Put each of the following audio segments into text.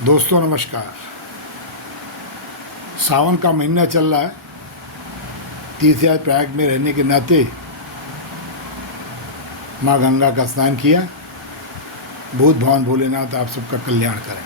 दोस्तों नमस्कार। सावन का महीना चल रहा है। तीर्थयात्री प्रयाग में रहने के नाते माँ गंगा का स्नान किया। भूत भवन भोलेनाथ आप सबका कल्याण करें।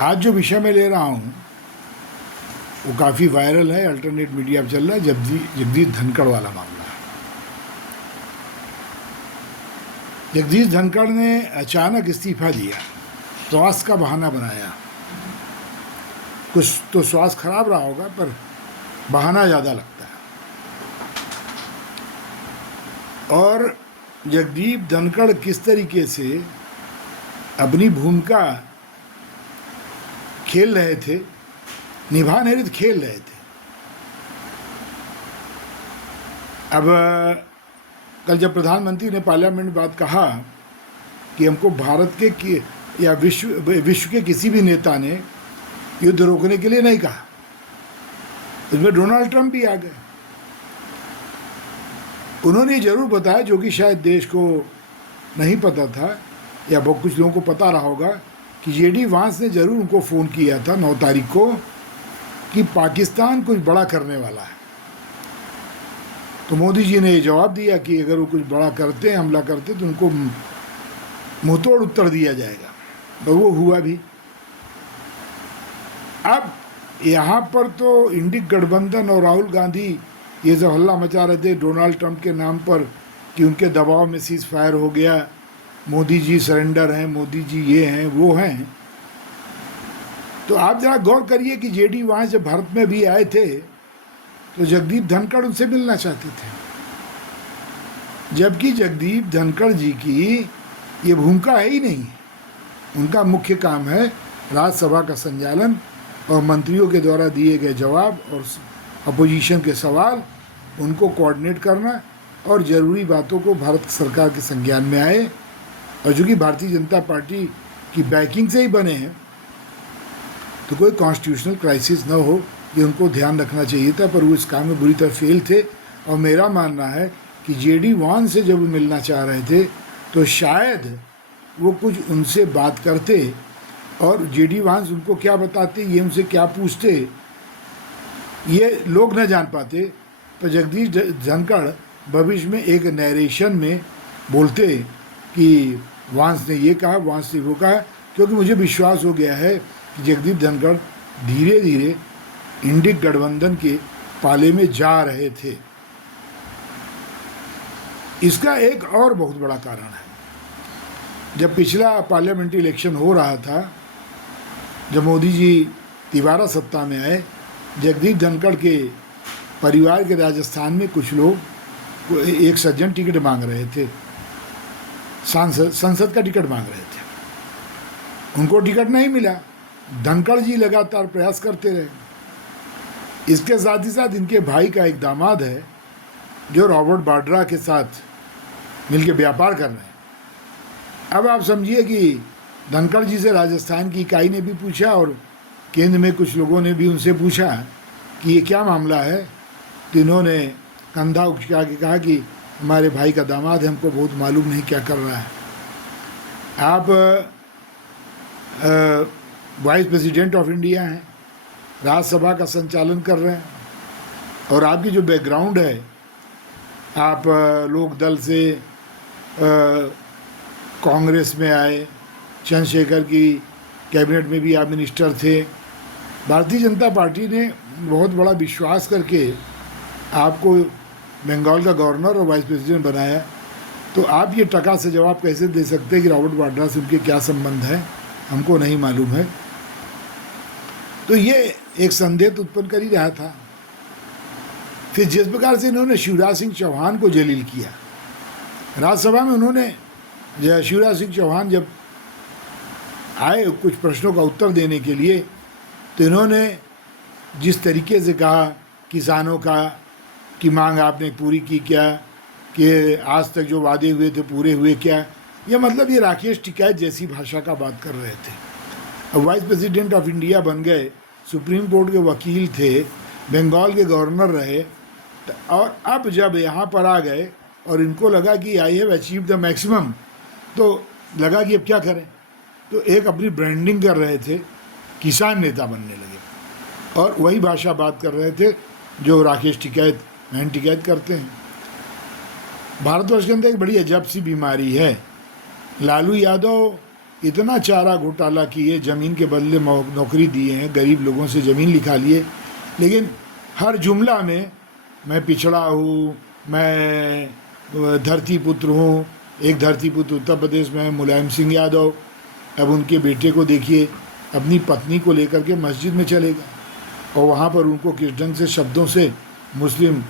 आज जो विषय मैं ले रहा हूँ वो काफ़ी वायरल है, अल्टरनेट मीडिया पर चल रहा है। जगदीश धनखड़ वाला मामला है। जगदीश धनखड़ ने अचानक इस्तीफा दिया, स्वास्थ्य का बहाना बनाया। कुछ तो स्वास्थ्य खराब रहा होगा पर बहाना ज़्यादा लगता है। और जगदीश धनखड़ किस तरीके से अपनी भूमिका खेल रहे थे, निभा नहीं रहे थे, खेल रहे थे। अब कल जब प्रधानमंत्री ने पार्लियामेंट में बात कहा कि हमको भारत के या विश्व के किसी भी नेता ने युद्ध रोकने के लिए नहीं कहा, इसमें डोनाल्ड ट्रंप भी आ गए। उन्होंने जरूर बताया, जो कि शायद देश को नहीं पता था या बहुत कुछ लोगों को पता रहा होगा, कि जेडी वांस ने जरूर उनको फ़ोन किया था 9 तारीख को कि पाकिस्तान कुछ बड़ा करने वाला है। तो मोदी जी ने ये जवाब दिया कि अगर वो कुछ बड़ा करते हैं, हमला करते, तो उनको मुंहतोड़ उत्तर दिया जाएगा। और वो हुआ भी। अब यहाँ पर तो इंडिक गठबंधन और राहुल गांधी ये सब हल्ला मचा रहे थे डोनाल्ड ट्रंप के नाम पर कि उनके दबाव में सीज फायर हो गया, मोदी जी सरेंडर हैं, मोदी जी ये हैं वो हैं। तो आप जरा गौर करिए कि जेडी वांस जब भारत में भी आए थे तो जगदीश धनखड़ उनसे मिलना चाहते थे, जबकि जगदीश धनखड़ जी की ये भूमिका है ही नहीं। उनका मुख्य काम है राज्यसभा का संचालन और मंत्रियों के द्वारा दिए गए जवाब और अपोजिशन के सवाल उनको कोऑर्डिनेट करना, और ज़रूरी बातों को भारत सरकार के संज्ञान में आए। और जो कि भारतीय जनता पार्टी की बैकिंग से ही बने हैं, तो कोई कॉन्स्टिट्यूशनल क्राइसिस न हो, ये उनको ध्यान रखना चाहिए था। पर वो इस काम में बुरी तरह फेल थे। और मेरा मानना है कि जेडी वांस से जब वो मिलना चाह रहे थे तो शायद वो कुछ उनसे बात करते, और जेडी वांस उनको क्या बताते, ये उनसे क्या पूछते, ये लोग न जान पाते। तो जगदीश धनखड़ भविष्य में एक नरेशन में बोलते कि वांस ने ये कहा, वांस ने वो कहा, क्योंकि मुझे विश्वास हो गया है कि जगदीश धनखड़ धीरे धीरे इंडिक गठबंधन के पाले में जा रहे थे। इसका एक और बहुत बड़ा कारण है, जब पिछला पार्लियामेंट्री इलेक्शन हो रहा था, जब मोदी जी तिबारा सत्ता में आए, जगदीश धनखड़ के परिवार के राजस्थान में कुछ लोग एक सज्जन टिकट मांग रहे थे, संसद का टिकट मांग रहे थे। उनको टिकट नहीं मिला। धनखड़ जी लगातार प्रयास करते रहे। इसके साथ ही साथ इनके भाई का एक दामाद है जो रॉबर्ट वाड्रा के साथ मिलकर व्यापार कर रहे हैं। अब आप समझिए कि धनखड़ जी से राजस्थान की इकाई ने भी पूछा और केंद्र में कुछ लोगों ने भी उनसे पूछा कि ये क्या मामला है। तो इन्होंने कंधा उठा के कहा कि हमारे भाई का दामाद है, हमको बहुत मालूम नहीं क्या कर रहा है। आप वाइस प्रेसिडेंट ऑफ इंडिया हैं, राज्यसभा का संचालन कर रहे हैं, और आपकी जो बैकग्राउंड है, आप लोक दल से कांग्रेस में आए, चंद्रशेखर की कैबिनेट में भी आप मिनिस्टर थे। भारतीय जनता पार्टी ने बहुत बड़ा विश्वास करके आपको बंगाल का गवर्नर और वाइस प्रेसिडेंट बनाया। तो आप ये टका से जवाब कैसे दे सकते हैं कि रॉबर्ट वाड्रा से उनके क्या संबंध है, हमको नहीं मालूम है। तो ये एक संदेह तो उत्पन्न कर ही रहा था। फिर जिस प्रकार से इन्होंने शिवराज सिंह चौहान को जलील किया राज्यसभा में, उन्होंने शिवराज सिंह चौहान जब आए कुछ प्रश्नों का उत्तर देने के लिए, तो इन्होंने जिस तरीके से कहा किसानों का की मांग आपने पूरी की क्या, कि आज तक जो वादे हुए थे पूरे हुए क्या, ये मतलब ये राकेश टिकैत जैसी भाषा का बात कर रहे थे। अब वाइस प्रेसिडेंट ऑफ इंडिया बन गए, सुप्रीम कोर्ट के वकील थे, बंगाल के गवर्नर रहे, और अब जब यहाँ पर आ गए और इनको लगा कि I have achieve the maximum, तो लगा कि अब क्या करें। तो एक अपनी ब्रांडिंग कर रहे थे, किसान नेता बनने लगे और वही भाषा बात कर रहे थे जो राकेश टिकैत, महेंद्र टिकैत करते हैं। भारतवर्ष के अंदर एक बड़ी अजब सी बीमारी है। लालू यादव इतना चारा घोटाला किए, ज़मीन के बदले नौकरी दिए हैं, गरीब लोगों से ज़मीन लिखा लिए, लेकिन हर जुमला में मैं पिछड़ा हूँ, मैं धरती पुत्र हूँ। एक धरती पुत्र उत्तर प्रदेश में है, मुलायम सिंह यादव। अब उनके बेटे को देखिए, अपनी पत्नी को लेकर के मस्जिद में चले गए और वहाँ पर उनको किस ढंग से शब्दों से मुस्लिम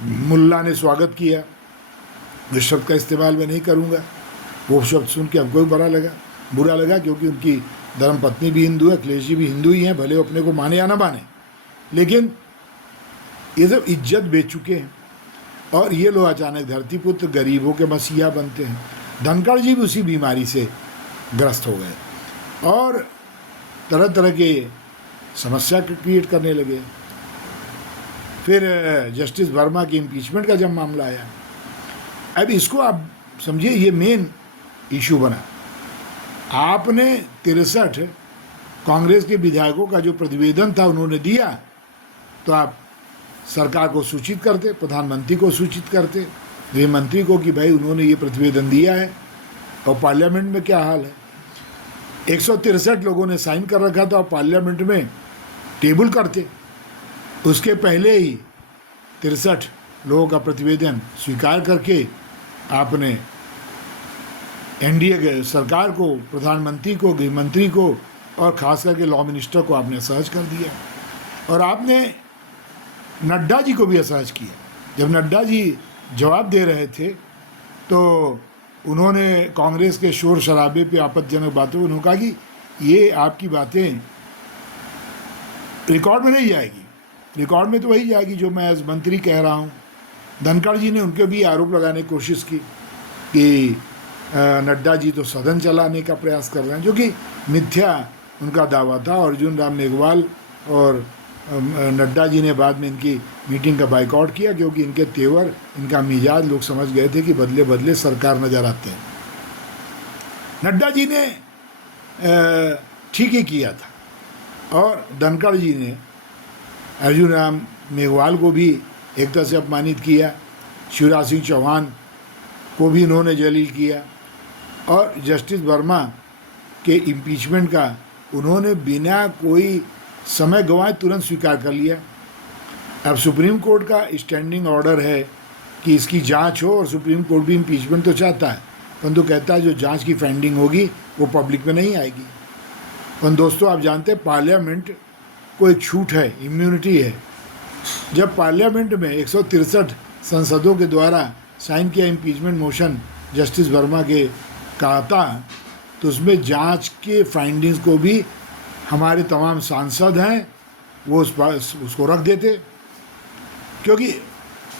मुल्ला ने स्वागत किया। इस शब्द का इस्तेमाल मैं नहीं करूँगा, वो शब्द सुन के हमको भी बुरा लगा क्योंकि उनकी धर्म पत्नी भी हिंदू है, अखिलेश जी भी हिंदू ही हैं, भले वो अपने को माने या ना माने, लेकिन ये सब इज्जत बेच चुके हैं। और ये लोग अचानक धरती पुत्र, गरीबों के मसीहा बनते हैं। धनखड़ जी भी उसी बीमारी से ग्रस्त हो गए और तरह तरह के समस्या क्रिएट करने लगे। फिर जस्टिस वर्मा की इम्पीचमेंट का जब मामला आया, अब इसको आप समझिए, ये मेन इशू बना। आपने 63 कांग्रेस के विधायकों का जो प्रतिवेदन था उन्होंने दिया, तो आप सरकार को सूचित करते, प्रधानमंत्री को सूचित करते, गृह मंत्री को कि भाई उन्होंने ये प्रतिवेदन दिया है। और पार्लियामेंट में क्या हाल है, 163 लोगों ने साइन कर रखा था और पार्लियामेंट में टेबल करते, उसके पहले ही 63 लोगों का प्रतिवेदन स्वीकार करके आपने एनडीए सरकार को, प्रधानमंत्री को, गृह मंत्री को और ख़ास करके लॉ मिनिस्टर को आपने असहज कर दिया। और आपने नड्डा जी को भी असहज किया। जब नड्डा जी जवाब दे रहे थे तो उन्होंने कांग्रेस के शोर शराबे पे, आपत्तिजनक बातों, उन्होंने कहा कि ये आपकी बातें रिकॉर्ड में नहीं जाएगी, रिकॉर्ड में तो वही जाएगी जो मैं एज मंत्री कह रहा हूँ। धनखड़ जी ने उनके भी आरोप लगाने की कोशिश की कि नड्डा जी तो सदन चलाने का प्रयास कर रहे हैं, जो कि मिथ्या उनका दावा था। अर्जुन राम मेघवाल और नड्डा जी ने बाद में इनकी मीटिंग का बाइकआउट किया क्योंकि इनके तेवर, इनका मिजाज लोग समझ गए थे कि बदले बदले सरकार नज़र आते हैं। नड्डा जी ने ठीक ही किया था और धनखड़ जी ने अर्जुन राम मेघवाल को भी एक तरह से अपमानित किया, शिवराज सिंह चौहान को भी इन्होंने जलील किया और जस्टिस वर्मा के इम्पीचमेंट का उन्होंने बिना कोई समय गंवाए तुरंत स्वीकार कर लिया। अब सुप्रीम कोर्ट का स्टैंडिंग ऑर्डर है कि इसकी जांच हो और सुप्रीम कोर्ट भी इम्पीचमेंट तो चाहता है, परंतु कहता है जो जांच की फाइंडिंग होगी वो पब्लिक में नहीं आएगी। पर दोस्तों, आप जानते हैं पार्लियामेंट को एक छूट है, इम्यूनिटी है। जब पार्लियामेंट में 163 सांसदों के द्वारा साइन किया इम्पीचमेंट मोशन जस्टिस वर्मा के का था, तो उसमें जांच के फाइंडिंग्स को भी हमारे तमाम सांसद हैं वो उसको रख देते, क्योंकि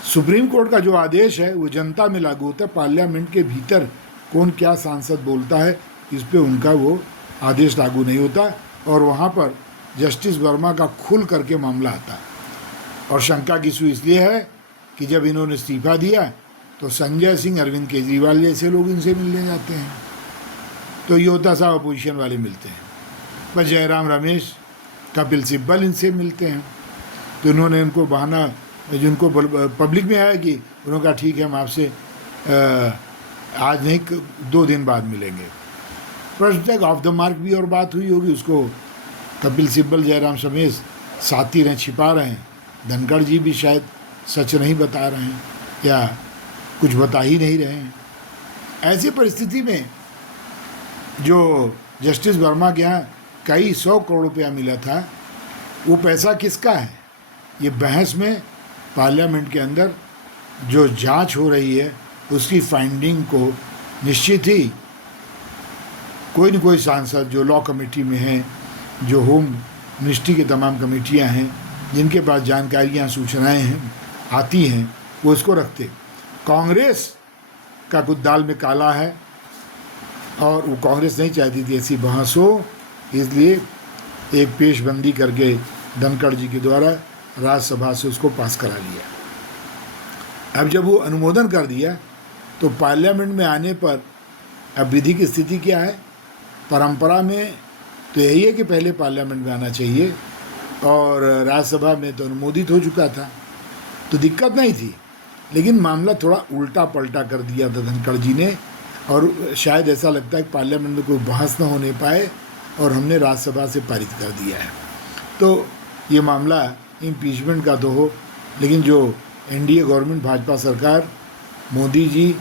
सुप्रीम कोर्ट का जो आदेश है वो जनता में लागू होता है। पार्लियामेंट के भीतर कौन क्या सांसद बोलता है इस पे उनका वो आदेश लागू नहीं होता और वहाँ पर जस्टिस वर्मा का खुल करके मामला आता है। और शंका की सू इसलिए है कि जब इन्होंने इस्तीफा दिया तो संजय सिंह, अरविंद केजरीवाल जैसे लोग इनसे मिलने जाते हैं, तो ये होता साहब अपोजिशन वाले मिलते हैं। बस जयराम रमेश, कपिल सिब्बल इनसे मिलते हैं, तो इन्होंने इनको बहाना, जिनको पब्लिक में आया कि उन्होंने कहा ठीक है हम आपसे आज नहीं 2 दिन बाद मिलेंगे। प्रश्न तक ऑफ द मार्क भी और बात हुई होगी, उसको कपिल सिब्बल, जयराम रमेश साथी रहे, छिपा रहे हैं। धनखड़ जी भी शायद सच नहीं बता रहे हैं या कुछ बता ही नहीं रहे हैं। ऐसी परिस्थिति में जो जस्टिस वर्मा के यहाँ कई 100 करोड़ रुपया मिला था, वो पैसा किसका है? ये बहस में पार्लियामेंट के अंदर जो जांच हो रही है उसकी फाइंडिंग को निश्चित ही कोई न कोई सांसद जो लॉ कमेटी में हैं, जो होम मिनिस्ट्री के तमाम कमेटियां हैं, जिनके पास जानकारियां, सूचनाएं हैं, आती हैं, वो इसको रखते। कांग्रेस का कुछ दाल में काला है और वो कांग्रेस नहीं चाहती थी ऐसी बहस हो, इसलिए एक पेशबंदी करके धनखड़ जी के द्वारा राज्यसभा से उसको पास करा लिया। अब जब वो अनुमोदन कर दिया तो पार्लियामेंट में आने पर अब विधि की स्थिति क्या है? परंपरा में तो यही है कि पहले पार्लियामेंट में आना चाहिए और राज्यसभा में तो अनुमोदित हो चुका था, तो दिक्कत नहीं थी। लेकिन मामला थोड़ा उल्टा पलटा कर दिया था धनखड़ जी ने, और शायद ऐसा लगता है कि पार्लियामेंट में कोई बहस न होने पाए और हमने राज्यसभा से पारित कर दिया है। तो ये मामला इम्पीचमेंट का तो हो, लेकिन जो एनडीए गवर्नमेंट, भाजपा सरकार, मोदी जी,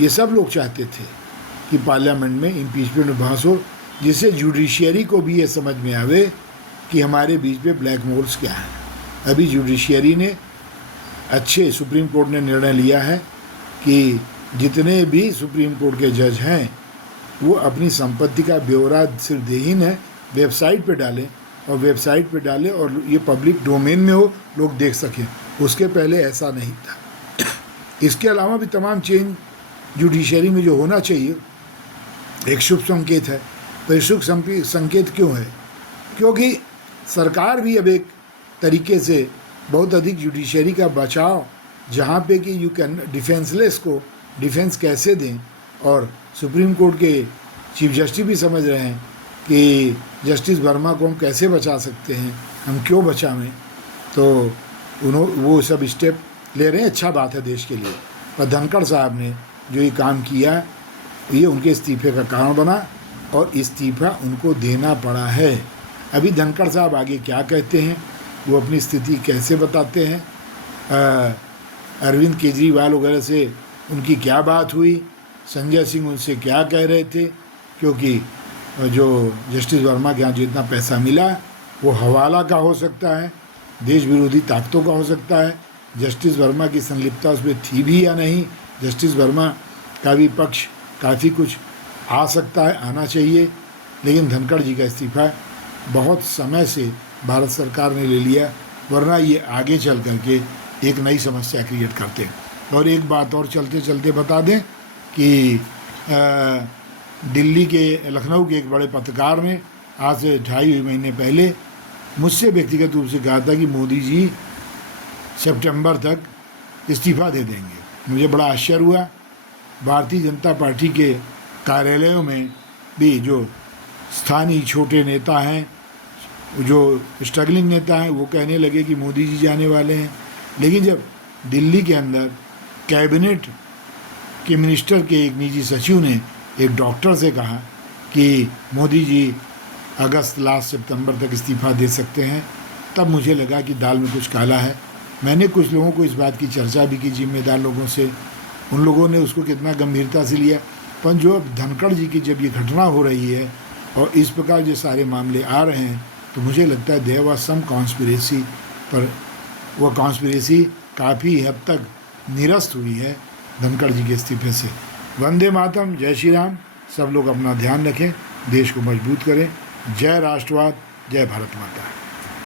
ये सब लोग चाहते थे कि पार्लियामेंट में इम्पीचमेंट में बहस हो, जिससे जुडिशियरी को भी ये समझ में आवे कि हमारे बीच में ब्लैक मोल्स क्या है। अभी जुडिशियरी ने सुप्रीम कोर्ट ने निर्णय लिया है कि जितने भी सुप्रीम कोर्ट के जज हैं वो अपनी संपत्ति का ब्यौरा सिर्फ देहीन है वेबसाइट पे डालें, और वेबसाइट पे डालें और ये पब्लिक डोमेन में हो, लोग देख सकें। उसके पहले ऐसा नहीं था। इसके अलावा भी तमाम चेंज जुडिशरी में जो होना चाहिए एक शुभ संकेत है। पर शुभ संकेत क्यों है? क्योंकि सरकार भी अब एक तरीके से बहुत अधिक जुडिशरी का बचाव, जहाँ पे कि यू कैन डिफेंसलेस को डिफेंस कैसे दें, और सुप्रीम कोर्ट के चीफ जस्टिस भी समझ रहे हैं कि जस्टिस वर्मा को हम कैसे बचा सकते हैं, हम क्यों बचावें। तो वो सब स्टेप ले रहे हैं, अच्छा बात है देश के लिए। पर धनखड़ साहब ने जो ये काम किया, ये उनके इस्तीफे का कारण बना और इस्तीफा उनको देना पड़ा है। अभी धनखड़ साहब आगे क्या कहते हैं, वो अपनी स्थिति कैसे बताते हैं, अरविंद केजरीवाल वगैरह से उनकी क्या बात हुई, संजय सिंह उनसे क्या कह रहे थे, क्योंकि जो जस्टिस वर्मा के यहाँ जितना पैसा मिला वो हवाला का हो सकता है, देश विरोधी ताकतों का हो सकता है। जस्टिस वर्मा की संलिप्तता उसमें थी भी या नहीं, जस्टिस वर्मा का भी पक्ष काफ़ी कुछ आ सकता है, आना चाहिए। लेकिन धनखड़ जी का इस्तीफा बहुत समय से भारत सरकार ने ले लिया, वरना ये आगे चल करके एक नई समस्या क्रिएट करते हैं। और एक बात और चलते चलते बता दें कि दिल्ली के, लखनऊ के एक बड़े पत्रकार ने आज से 2.5 महीने पहले मुझसे व्यक्तिगत रूप से कहा था कि मोदी जी सितंबर तक इस्तीफा दे देंगे। मुझे बड़ा आश्चर्य हुआ। भारतीय जनता पार्टी के कार्यालयों में भी जो स्थानीय छोटे नेता हैं, जो स्ट्रगलिंग नेता हैं, वो कहने लगे कि मोदी जी जाने वाले हैं। लेकिन जब दिल्ली के अंदर कैबिनेट के मिनिस्टर के एक निजी सचिव ने एक डॉक्टर से कहा कि मोदी जी अगस्त लास्ट सितंबर तक इस्तीफा दे सकते हैं, तब मुझे लगा कि दाल में कुछ काला है। मैंने कुछ लोगों को इस बात की चर्चा भी की, जिम्मेदार लोगों से, उन लोगों ने उसको कितना गंभीरता से लिया। पर जो अब धनखड़ जी की जब ये घटना हो रही है और इस प्रकार जो सारे मामले आ रहे हैं, तो मुझे लगता है देयर वाज सम कॉन्स्पिरेसी, पर वह कॉन्स्पिरेसी काफ़ी हद तक निरस्त हुई है धनखड़ जी के इस्तीफे से। वंदे मातरम, जय श्री राम। सब लोग अपना ध्यान रखें, देश को मजबूत करें। जय राष्ट्रवाद, जय भारत माता।